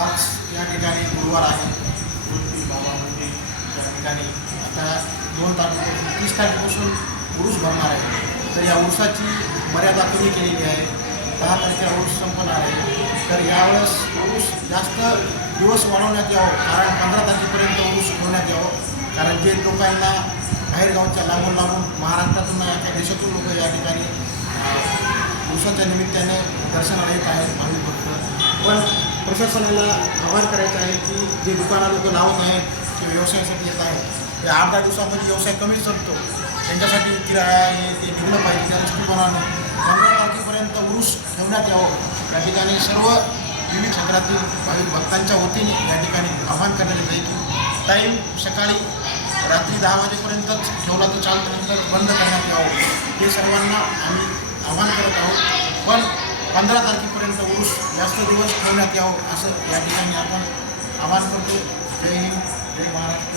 आज या ठिकाणी गुरुवार आहे. गुरुपी बाबा मुंडे या ठिकाणी. आता दोन तारखेपासून तीस तारखेपासून उरूस भरणार आहे. तर या उरुसाची मर्यादा कमी केलेली आहे. दहा तारखेला उरूस संपणार आहे. तर यावेळेस उरूस जास्त दिवस वाढवण्यात यावं कारण पंधरा तारखेपर्यंत उरूस ठेवण्यात यावं. कारण जे लोकांना बाहेरगावच्या लांबून लागून महाराष्ट्रातून या देशातून लोक या ठिकाणी अं, उरुसाच्या निमित्ताने दर्शनाला येत आहेत भाविक भक्त. पण प्रशासनाला आवाहन करायचं आहे की जे दुकाना लोक लावत आहेत ते व्यवसायासाठी येत आहेत ते आठ दहा दिवसामध्ये व्यवसाय कमीच चालतो त्यांच्यासाठी किराया हे ते निघलं पाहिजे त्या दृष्टिकोनानं. पंधरा तारखेपर्यंत उरुष ठेवण्यात यावं. या ठिकाणी सर्व विविध क्षेत्रातील भाविक भक्तांच्या वतीने या ठिकाणी आवाहन करण्यात येत टाईम सकाळी रात्री दहा वाजेपर्यंतच ठेवला तर चालतो बंद करण्यात यावं. हे सर्वांना आम्ही आवाहन करत आहोत. पण पंधरा तारखे ते जास्त दिवस ठेवण्यात यावं असं या ठिकाणी आपण आवाहन करतो. जय हिंद जय महाराष्ट्र.